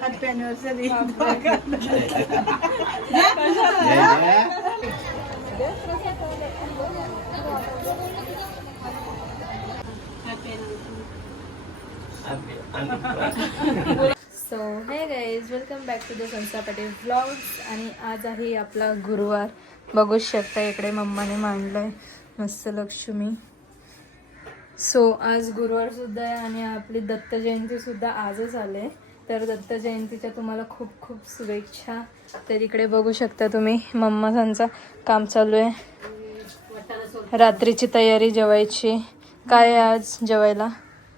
Happy anniversary so hey guys welcome back to the Sanstha Patil vlogs आणि आज आहे आपला गुरुवार. बघूच शकता इकडे मम्माने मांडलंय. मस्त लक्ष्मी. सो आज गुरुवार सुद्धा आहे आणि आपली दत्त जयंती सुद्धा आजच आले तर दत्त जयंतीच्या तुम्हाला खूप खूप शुभेच्छा. तर इकडे बघू शकता तुम्ही मम्मा त्यांचं काम चालू आहे. रात्रीची तयारी जेवायची. काय आहे आज जेवायला?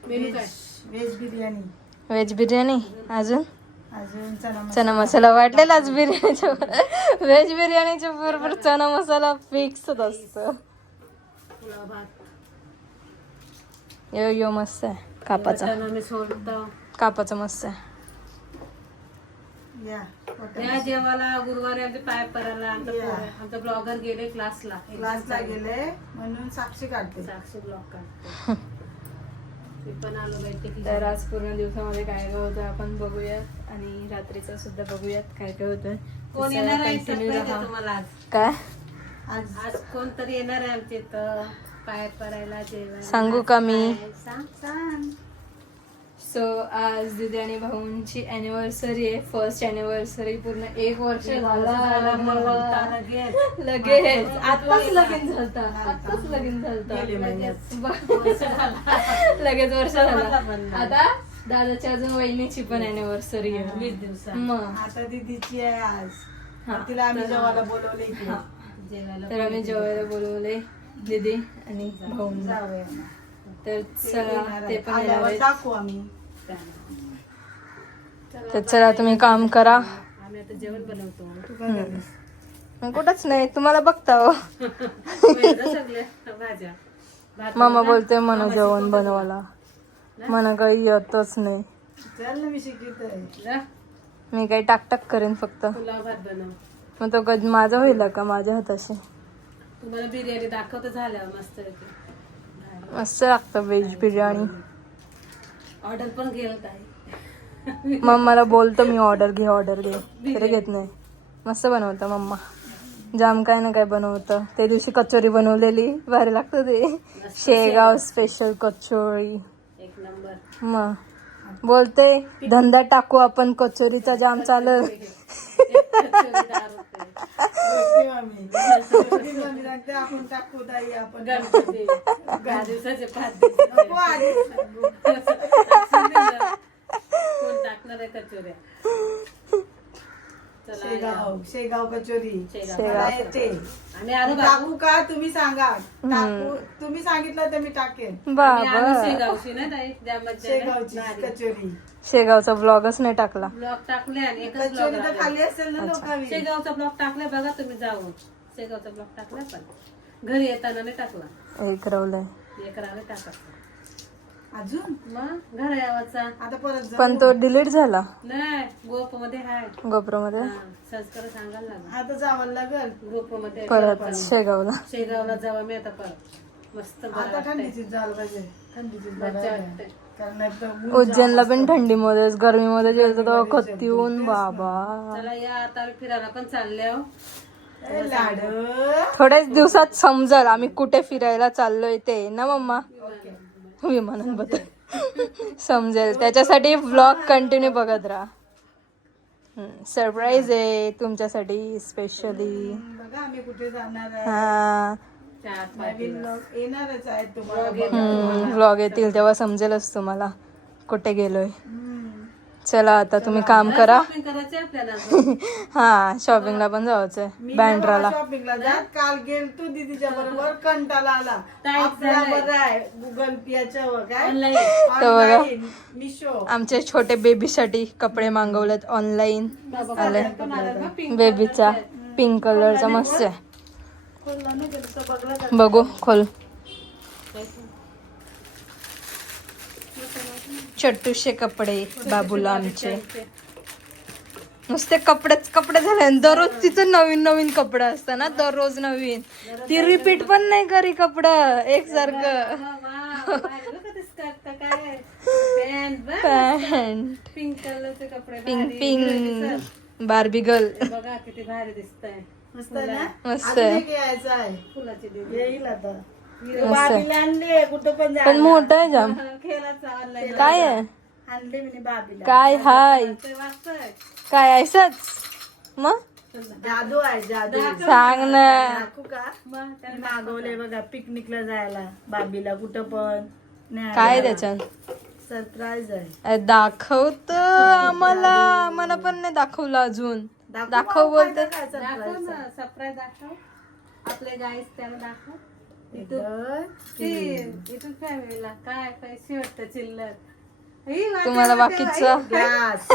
व्हेज बिर्याणी. व्हेज बिर्याणी? अजून? अजून चना चना मसाला वाटलेला आज बिर्याणीच्या व्हेज बिर्याणीच्या बरोबर चना मसाला फिक्सच असतो. यो यो मस्त आहे. कापाचा. कापाचा मस्त आहे. या. जेवायला गुरुवारी आमचे पाय पडायला आमचा ब्लॉगर गेले क्लासला. क्लासला गेले म्हणून साक्षी काढते. साक्षी ब्लॉग काढते. तर आज पूर्ण दिवसामध्ये काय काय होतं आपण बघूयात आणि रात्रीचं सुद्धा बघूयात काय काय होतं. कोण येणार आहे? तुम्हाला आज. काय? आज आज कोणतरी येणार आहे आमच्या इथं. पाय पडायला जेवायला सांगू का मी? काय? सांग सांग. सो आज दिदी आणि भाऊंची अॅनिव्हर्सरी आहे. फर्स्ट अॅनिव्हर्सरी पूर्ण एक वर्ष झाला. झाला लगेच. आताच लगीन झालता आताच लगीन महिन्यात. लगेच वर्ष झालं. आता दादाची अजून वहिनीची पण अॅनिव्हर्सरी आहे. वीस दिवसात. मग. आता दीदीची आहे आज. तिला आम्ही जेवायला बोलवले तर आम्ही जेवायला बोलवले दीदी आणि भाऊंना. जाऊया तर चला ते पण येणार आल्यावर आहेत. टाकू आम्ही तर चला तुम्ही काम करा. आम्ही आता जेवण बनवतो? मग कुठंच नाही तुम्हाला बघता हो. भाज्या. भात मामा बोलतोय मला जेवण बनवायला. मला काही येतच नाही. चल ना मी जा, काही टाकटाक करेन फक्त. पुलाव भात बनव. मग तो कधी माझा होईल का? माझ्या हाताशी. तुम्हाला बिर्याणी दाखवत झाल्यावर मस्त मस्त लागतं व्हेज बिर्याणी. ऑर्डर पण घेईल ताई. मग मला बोलतो मी ऑर्डर घे ऑर्डर घे. तरी घेत नाही. मस्त बनवतं मम्मा. जाम काय ना काय बनवतं. त्या दिवशी कचोरी बनवलेली. भारी लागतं ते. शेगाव स्पेशल कचोरी. एक नंबर. मग. बोलते धंदा टाकू आपण कचोरीचा जाम चालल आपण टाकू आपण टाकणार आहे कचोऱ्या? शेगाव. शेगाव. कचोरी. शेगाव. मला येते. आम्ही आलो बाबू टाकू का? तुम्ही सांगा. टाकू. तुम्ही सांगितलं तर मी टाकेन. आम्ही आलो बाबा शेगावशी ना ताई त्या शेगावची कचोरी. शेगावचा ब्लॉगच नाही टाकला. ब्लॉग टाकले आणि एकच ब्लॉग कचोरी तर खाली असेल ना लोकांनी. शेगावचा ब्लॉग टाकलाय बघा तुम्ही जाऊन. शेगावचा ब्लॉग टाकलाय पण. घरी येताना नाही टाकला. एक रवलंय. एकराने टाका अजून? मग घर यावाचा आता परत जाऊ. पण तो डिलीट झाला. नाही. गोपमध्ये हाय. गोप्रो मध्ये संस्कार सांगायला लागला. आता जावं लागल. गोपमध्ये परत शेगावला. शेगावला जावा मी आता परत. मस्त बरं आता वाटतंय. थंडीचीच जायला पाहिजे थंडीचीच मज्जा. वाटते कारण नाही तर ऊन उज्जैनला पण थंडीमध्येच गरमीमध्ये गेलो तेव्हा खत्तीहून बाबा. चला या आता आम्ही फिरायला पण चालले आहो ए, लाड. थोड्याच दिवसात समजल आम्ही कुठे फिरायला चाललोय ते. ना मम्मा? विमानांबद्दल समजेल. त्याच्यासाठी ब्लॉग कंटिन्यू बघत राहा. सरप्राईज आहे तुमच्यासाठी स्पेशली बघा आम्ही कुठे जाणार हा. येणारच आहेत तुम्हाला व्लॉग येतील. तेव्हा समजेलच तुम्हाला कुठे गेलोय. चला आता तुम्ही काम करा. शॉपिंग करायची आपल्याला. हा शॉपिंगला पण जायचंय मी बँड्राला. शॉपिंगला जात काल गेल तू दीदीच्या बरोबर कंटाळा आला आपला. बरं आहे गुगल याच्या काय Online. तर बघा. मिशो आमचे छोटे बेबीसाठी कपडे मागवलेत ऑनलाईन आले. बेबीचा पिंक कलरचा मस्त आहे. बघू खोल. चट्टूशे कपडे बाबूला आमचे. नुसते कपडेच कपडे झाले. आणि दररोज तिचं नवीन नवीन कपडं असतं ना दररोज नवीन. ती रिपीट पण नाही करी कपडं एकसारखं. पॅन्ट पिंक कलरचे कपडे पिंक पिंक बार्बी गर्ल दिसत. बघा किती भारी दिसतंय. मस्त आहे. ना मस्त आहे फुलाची येईल आता. मस्त. बाबीला आणले कुठं पण. मोठं आहे जाम. खेळाचा काय आहे? आणले मी बाबीला. काय हाय? काय ऐसच मग? जादू आहे जादू. सांग ना. मागवले बघा पिकनिकला जायला. बाबीला कुठं पण. काय आहे त्याच्यात? सरप्राईज आहे. दाखवत आम्हाला मला. पण नाही दाखवलं अजून. दाखव बोलते. सरप्राईज दाखव आपले गाईस त्याला दाखव. ती इथून फॅमिलीला काय चिल्लर? ही तुम्हाला तेव्हा बाकीचं ग्लास.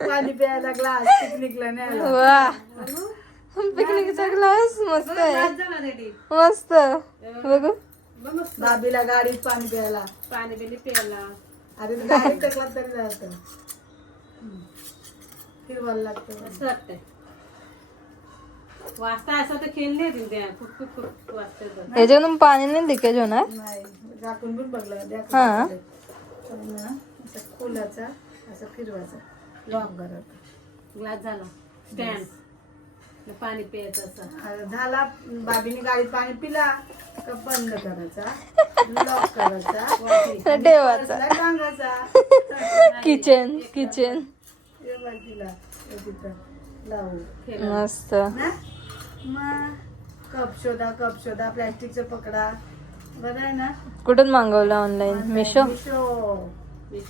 पाणी प्यायला ग्लास पिकनिकला न्यायला. वा. पिकनिकचा ग्लास मस्त आहे. आज झाला रेडी मस्त. बघू. बघ. बाबीला गाडीत पाणी प्यायला. पाणी बिनी प्यायला. अरे गाडीत टाकला तरी जात फिरवायला लागतं. असं वाटतंय. वाजता असं तर खेळले होती त्या खूप खूप खूप बघ. याच्यातून पाणी नाही लिकेज होणार नाही. झाकून पण बघलं. द्या हा. पण ना, असं खोलाचा असं फिरवायचा लॉक करायचा ग्लास झाला. स्टँड पाणी प्यायचं असं. झाला. बाबीने गाडीत पाणी पिला का बंद करायचा? लॉक करायचा. ठेवाचा बसला टांगायचा. किचन किचन बघ तिला तिथं. लावू. मस्त. ना? मग कप शोधा कप शोधा प्लॅस्टिकचं पकडा. बरं आहे ना? कुठून मागवलं ऑनलाईन मिशो मिशो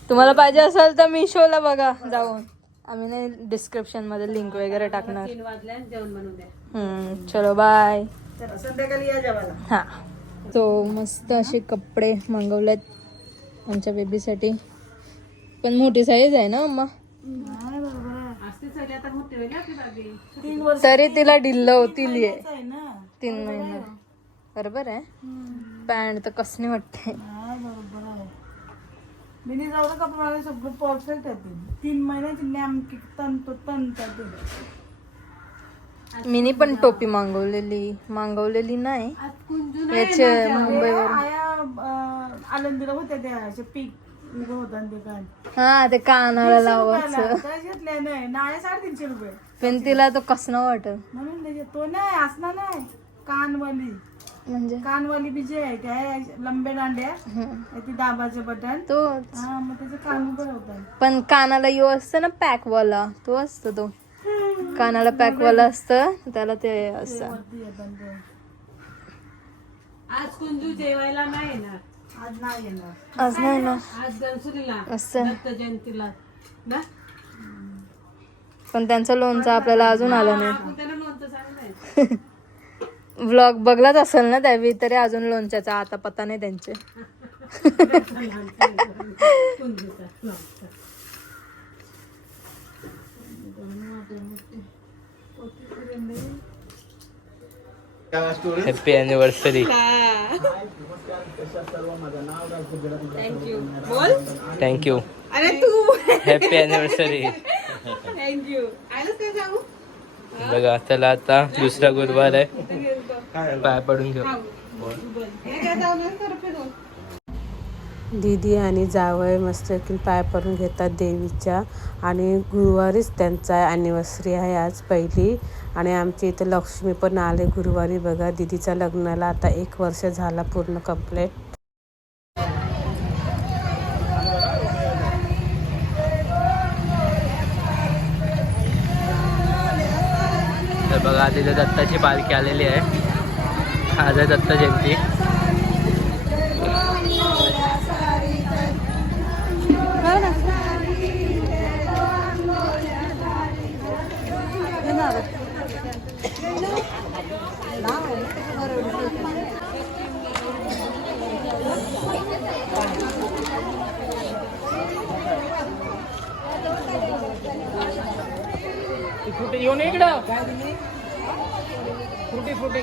तुम्हाला पाहिजे असेल तर मिशोला बघा जाऊन. आम्ही नाही डिस्क्रिप्शनमध्ये लिंक वगैरे टाकणार. तीन वाजल्या जेवण बनवू द्या. हम्म, चलो बाय चला संध्याकाळी या जेवायला. हा. तो मस्त असे कपडे मागवलेत आमच्या बेबीसाठी पण मोठी साईज आहे ना अम्मा? नाही तीन वर्ष तरी तिला ढिल्ल होतील ये आहे ना. तीन महिने बरोबर आहे. पॅन्ट तर कसली वाटते हा बरोबर आहे. मी जाऊ का मला सगळं परफेक्ट आहे ते. तीन महिन्याची मिनी पण टोपी मागवलेली. मागवलेली नाही. आज कुंजून याचे मुंबईवर आया अं, आनंदीला होत्या त्या पीक. हा ते कानाला लावायचं. घेतल्या नाही नाही साडेतीनशे रुपये. पण तिला तो कसना वाटत म्हणून त्याचे तो नाही असणार नाही. कानवाली. म्हणजे? कानवाली बी जे आहे काय लंबे दांड्या. आहे ती दाबाचे बटन तो हा मग त्याचे कान उभे होतात पण कानाला यो असतं ना पॅक वाला तो असतो तो. कानाला पॅक वाला असतं त्याला ते असतं. आज कुंजू जेवायला नाही येणार. आज नाही येणार. आज नाही ना आज गणसुलीला असं. दत्त जयंतीला ना? पण त्यांचं लोणचं आपल्याला अजून आलं नाही. आपण त्याला लोणचं सांगलंय व्लॉग बघलाच असेल ना त्यावेळी तरी अजून लोणच्याचा आता पत्ता नाही त्यांचे. कुंजूचा लोणचं. Happy anniversary thank you happy anniversary बघा चला आता दुसरा गुरुवार आहे. पाय पडून घेऊ. दीदी आणि जावय मस्तकी पाय पडून घेतात देवीच्या. आणि गुरुवारीच त्यांचा ॲनिव्हर्सरी आहे आज पहिली. आणि आमच्या इथं लक्ष्मी पण आले गुरुवारी बघा. दीदीच्या लग्नाला आता एक वर्ष झाला पूर्ण कंप्लीट तर बघा तिथे दत्ताची पालखी आलेली आहे. आज आहे दत्त जयंती. येऊन इकडं फ्रुटी फ्रुटी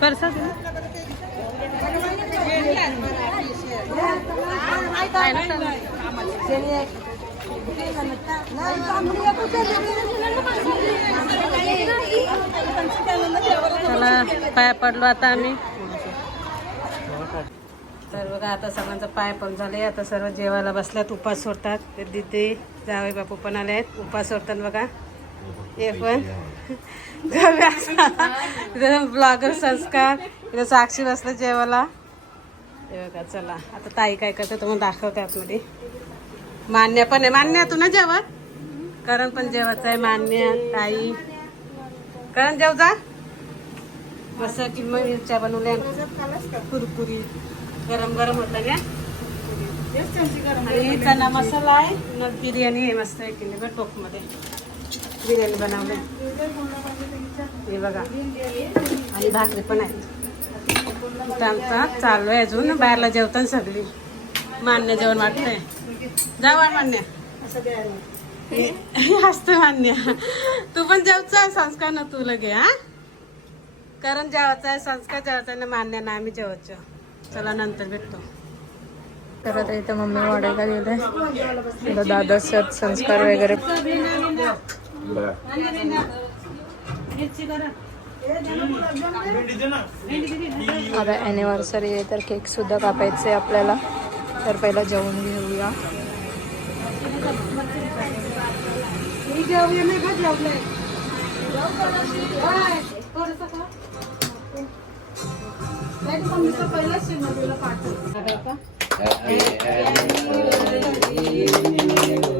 परसाद चला पाय पडलो आता आम्ही. तर बघा आता सर्वांचा पाय पण झाले. आता सर्व जेवायला बसल्यात उपास सोडतात. ते दिदी बापू पण आले आहेत. उपास सोडतात बघा. हे पण. ब्लॉगर संस्कार. इथं साक्षी बसलं जेवायला. हे बघा चला. आता ताई काय करते तुम्हाला दाखवते आतमध्ये. मान्य पण आहे. मान्य तू ना जेवत? करण पण जेवायचं आहे. मान्य ताई. करण जेव जा. मस्त किंमत मिरच्या बनवल्या. कुरकुरी. गरम गरम होतं ना आणि चना मसाला आहे. मग बिर्याणी आहे मस्त आहे की टोपमध्ये. बिर्याणी बनवली हे बघा। आणि भाकरी पण आहे. आमचा चालू आहे अजून. बाहेरला जेवताना सगळी. मान्य जेवण वाटतंय. जाऊ मान्य. असतं मान्य. तू पण जेवचा आहे संस्कार ना तुला घे हा? कारण जेवायचं आहे संस्कार जेवायचा ना मान्य ना आम्ही जेवायचो. चला नंतर भेटतो. तर आता इथं मम्मी वाढायला गेले दादा संस्कार वगैरे. आता ॲनिव्हर्सरी आहे तर केक सुद्धा कापायचे आहे आपल्याला. तर पहिला जेवण घेऊया. चला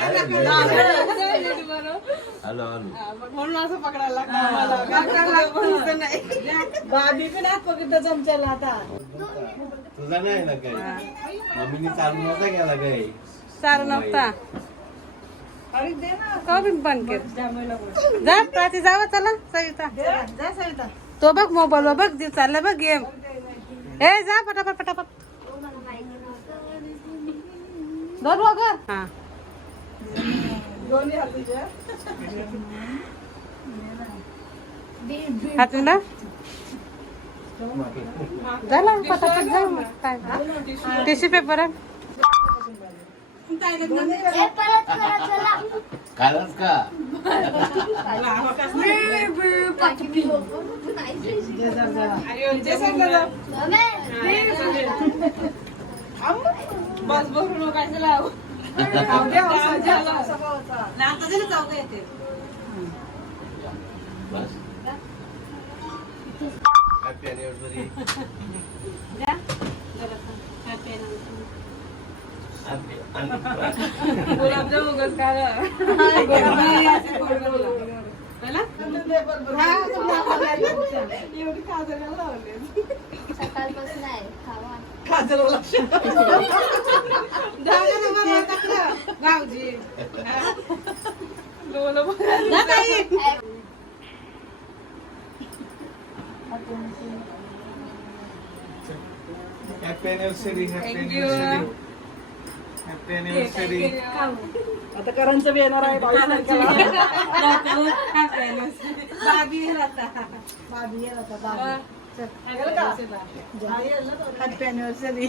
हॅलो हॅलो बाबी पण आत पकडतो चमच्याला आता तुझा नाही ना काही मम्मीने चालू नव्हता गेला काही चालू नव्हता अरे दे केलं जा प्राची जावं चला सविता जा सविता तो बघ मोबाईल वर बघ दिव चाललं बघ गेम ए जा पटापट पटापट. दोन वगैरे हा दोन्ही हात तुझ्या हात मिळा झाला पटापट जा मग. काय टिश्यू पेपर आहे कालच का बस नको काय लाव एवढी काजल लावले सकाळपासून आहे. खावा. काजल लक्ष गावजी happy anniversary happy anniversary happy anniversary आता करांचं बी येणार आहे बावीस तारखेला. बाबी येणार आता, भाभी. चल, गेलं का? हॅपी अॅनिव्हर्सरी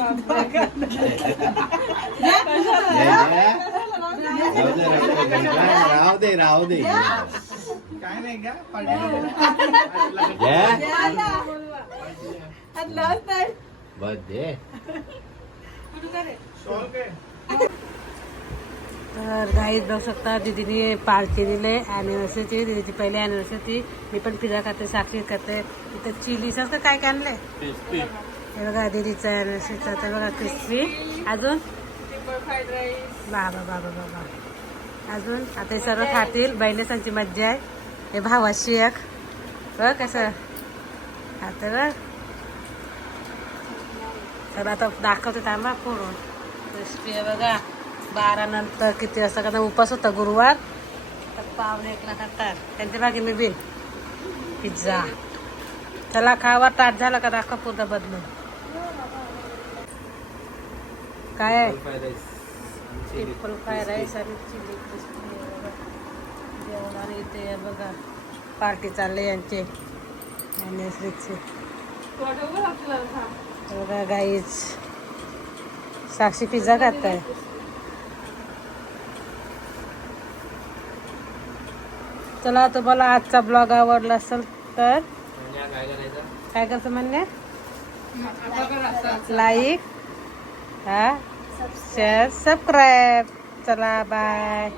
दे. राहू दे काय नाही का बर्थडे तर गाईत बघू शकता. दीदीने पार्टी दिले अॅनिव्हर्सरीची दीदीची पहिली अॅनिव्हर्सरी मी पण पिझ्झा खाते साक्षी खाते. इथं चिली का काय काय आणलंय? हे बघा दीदीचा अॅनिव्हर्सरीचा ते बघा क्रिस्पी अजून? बाबा बाबा बाबा अजून? आता हे सर्व खातील. बहिणीसांची मज्जा आहे. हे भावाशी एक. बघ कसं. आता बघ. तर आता दाखवते थांबा फोडून क्रिस्पी आहे बघा. बारा नंतर किती वाजता का उपास होता गुरुवार. तर पावणे एकला खातात त्यांच्या मागे मी बिन पिझ्झा. चला खावा. ताट झाला का? दाखव पूर्ण बदलून. काय आहे? सिंपल फ्राय राईस आणि चिली क्रिस्पी जेवणार इथे बघा. पार्टी चालले यांचे. अॅनिव्हर्सरीचे बघा गाईच साक्षी पिझ्झा खात आहे चला तुम्हाला आजचा ब्लॉग आवडला असेल तर काय करायचं? काय करतो म्हणणे लाईक हा शेअर सबस्क्राईब चला बाय